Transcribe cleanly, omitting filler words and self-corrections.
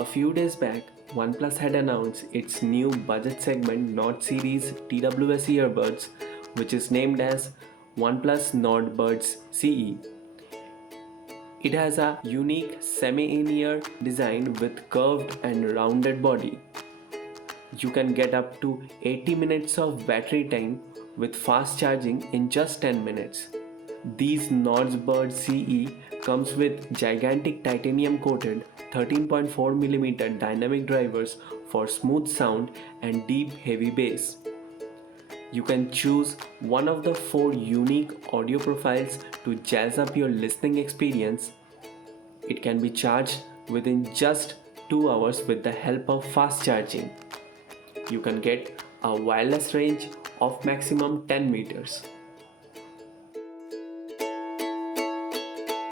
A few days back, OnePlus had announced its new budget segment Nord series TWS earbuds, which is named as OnePlus Nord Buds CE. It has a unique semi-in-ear design with curved and rounded body. You can get up to 80 minutes of battery time with fast charging in just 10 minutes. These Nord's Bird CE comes with gigantic titanium coated 13.4mm dynamic drivers for smooth sound and deep heavy bass. You can choose one of the 4 unique audio profiles to jazz up your listening experience. It can be charged within just 2 hours with the help of fast charging. You can get a wireless range of maximum 10 meters.